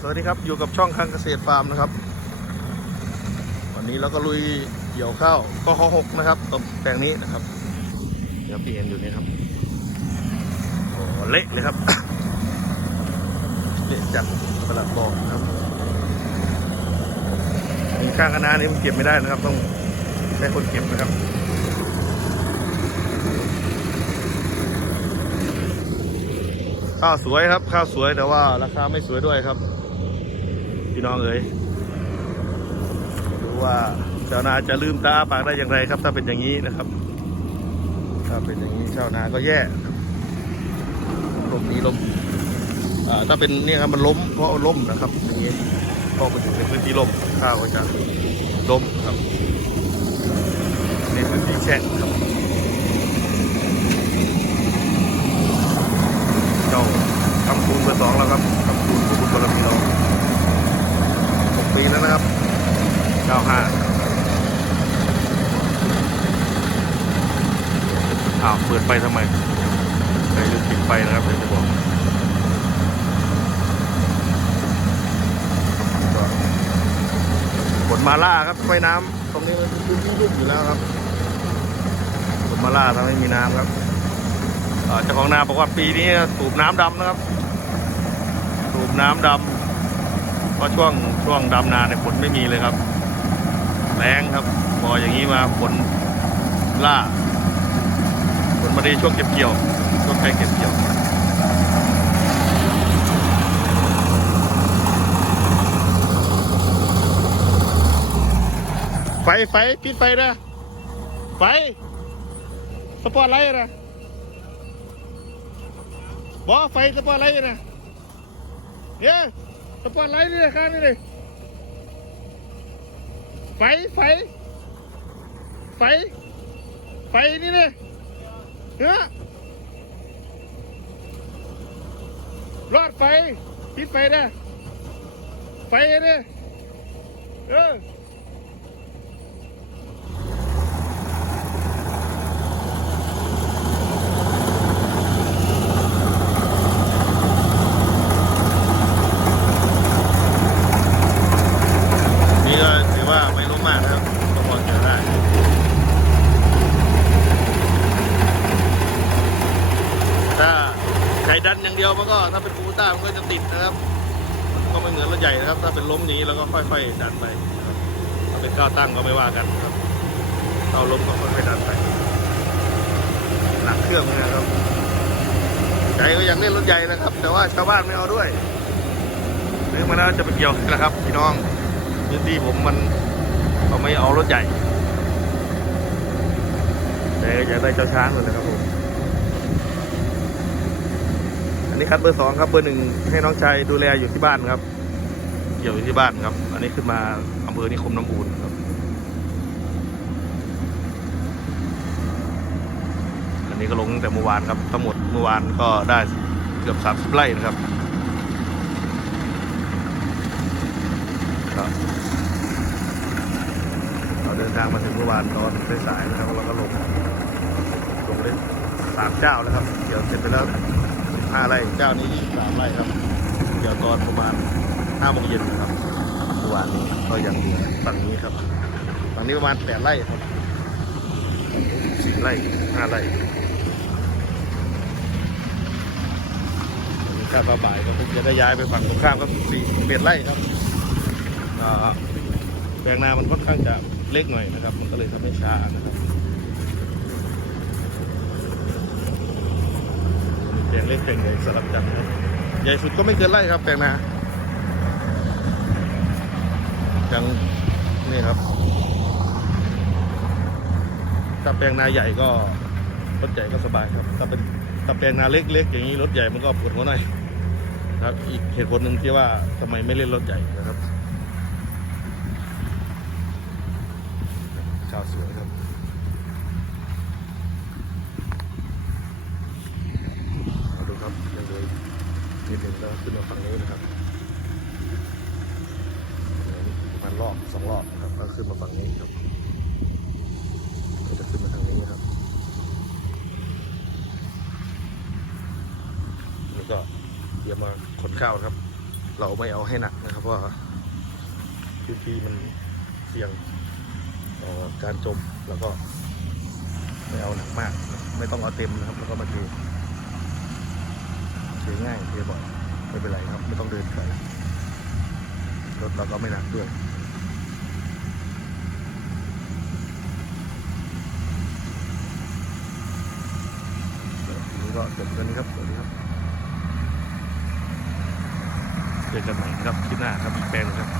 สวัสดีครับอยู่กับช่องข้างเกษตรฟาร์มนะครับ วันนี้เราก็ลุยเกี่ยวข้าวก็ข้อหกนะครับตบแปลงนี้นะครับเดี๋ยวพี่เห็นอยู่นี่ครับโอ้เละเลยครับเละจัดประหลัดบอกครับมีข้างคณะนี้มันเก็บไม่ได้นะครับ ต้องใช้คนเก็บนะครับข้าวสวยครับข้าวสวยแต่ว่าราคาไม่สวยด้วยครับ น้องเอ๋ยดูว่าชาวนาจะลืมตาปากได้อย่างไรครับ ถ้าเป็นอย่างนี้นะครับ ถ้าเป็นอย่างนี้ชาวนาก็แย่ลมนี้ลมถ้าเป็นเนี่ยครับมันล้มเพราะล้มนะครับ อย่างนี้ก็ไปอยู่ในพื้นที่ล้มข้าวก็จะล้มครับในพื้นที่แฉะครับ เจ้าคำคูณเบอร์สองแล้วครับคำคูณผู้บุญบารมีเราหกปีแล้วนะครับ เก้าห้าอ้าว เปิดไฟทำไมใครลืมปิดไฟนะครับเดี๋ยวจะบอกก็ฝนมาล่าครับไฟน้ำตรงนี้มันเป็นพื้นที่ลุ่มอยู่แล้วครับฝนมาล่าทำให้มีน้ำครับเอ่อเจ้าของนาบอกว่าปีนี้สูบน้ำดำนะครับ สูบน้ำดำเพราะช่วงช่วงดำนาเนี่ยฝนไม่มีเลยครับ แรงครับ พออย่างนี้มาฝนล่าฝนมาดีช่วงเก็บเกี่ยวช่วงใกล้เก็บเกี่ยวไฟไฟปิดไฟนะไฟสปอร์ตไลท์นะบอไฟสปอร์ตไลท์นะเนี่ยสปอร์ตไลท์นี่ข้างนี่เลย ไฟ ไฟ ไฟ ไฟนี่เลยเฮ้ยรอดไฟปิดไฟได้ไฟเนี่ยเออ นี่ก็ถือว่าไม่ล้มมากนะครับก็พอเจอได้ ถ้าใช้ดันอย่างเดียวมันก็ ถ้าเป็นคูต้ามันก็จะติดนะครับ ก็ไม่เหมือนรถใหญ่นะครับ ถ้าเป็นล้มหนี้แล้วก็ค่อย ๆ ดันไปถ้าเป็นก้าวตั้งก็ไม่ว่ากันครับเอาล้มก็ค่อยๆดันไปหนักเครื่องนะครับใจก็ยังเล่นรถใหญ่นะครับ แต่ว่าชาวบ้านไม่เอาด้วยเรื่องมันน่าจะไปเกี่ยวนะครับ พี่น้องพื้นที่ผมมันเขาไม่เอารถใหญ่แต่อยากได้เจ้าช้างเลยนะครับผม นนี้คัดเบอร์สองครับเบอร์หนึ่งให้น้องชายดูแลอยู่ที่บ้านครับ เกี่ยวอยู่ที่บ้านครับ อันนี้ขึ้นมาอำเภอนิคมน้ำอูนครับอันนี้ก็ลงตั้งแต่เมื่อวานครับทั้งหมดเมื่อวานก็ได้เกือบสามสิบไร่นะครับครับเราเดินทางมาถึงเมื่อวานตอนสายๆนะครับแล้วก็ลงลงได้สามเจ้าแล้วครับเดี๋ยวเสร็จไปแล้ว ห้าไร่เจ้านี้สามไร่ครับเดี๋ยวตอนประมาณห้าโมงเย็นนะครับเมื่อวานนี้ก็ยังเหลือฝั่งนี้ครับฝั่งนี้ประมาณแปดไร่ครับสี่ไร่ห้าไร่คาดว่าบ่ายก็คงจะได้ย้ายไปฝั่งตรงข้ามก็สี่เบ็ดไร่ครับแปลงนามันค่อนข้างจะเล็กหน่อยนะครับ มันก็เลยทำให้ช้านะครับมีแปลง เล็กแปลงใหญ่สลับกันนะใหญ่สุดก็ไม่เกินไร่ครับแปลงนาจังนี่ครับถ้าแปลงนาใหญ่ก็รถใหญ่ก็สบายครับถ้าเป็นถ้าแปลงนาเล็กๆอย่างนี้รถใหญ่มันก็ปวดหัวหน่อยครับอีกเหตุผลหนึ่งที่ว่าทำไมไม่เล่นรถใหญ่นะครับ ข้าวสวยครับมาดูครับยังเลย นิดหนึ่งก็ขึ้นมาฝั่งนี้นะครับประมันรอบสองรอบนะครับ ก็ขึ้นมาฝั่งนี้ครับก็จะขึ้นมาทางนี้นะครับนี่ก็เตรียมมาขนข้าวครับ เราไม่เอาให้หนักนะครับเพราะพื้นที่มันเสี่ยงต่อการจมแล้วก็ไม่เอาหนักมาก ไม่ต้องเอาเต็มนะครับ แล้วก็มาเท ง่ายเทบ่อยไม่เป็นไรครับ ไม่ต้องเดินไกลรถเราก็ไม่หนักด้วยนี้ก็จบกันนี้ครับสวัสดีครับเจอกันใหม่ครับคลิปหน้าครับอีกแปลงครับ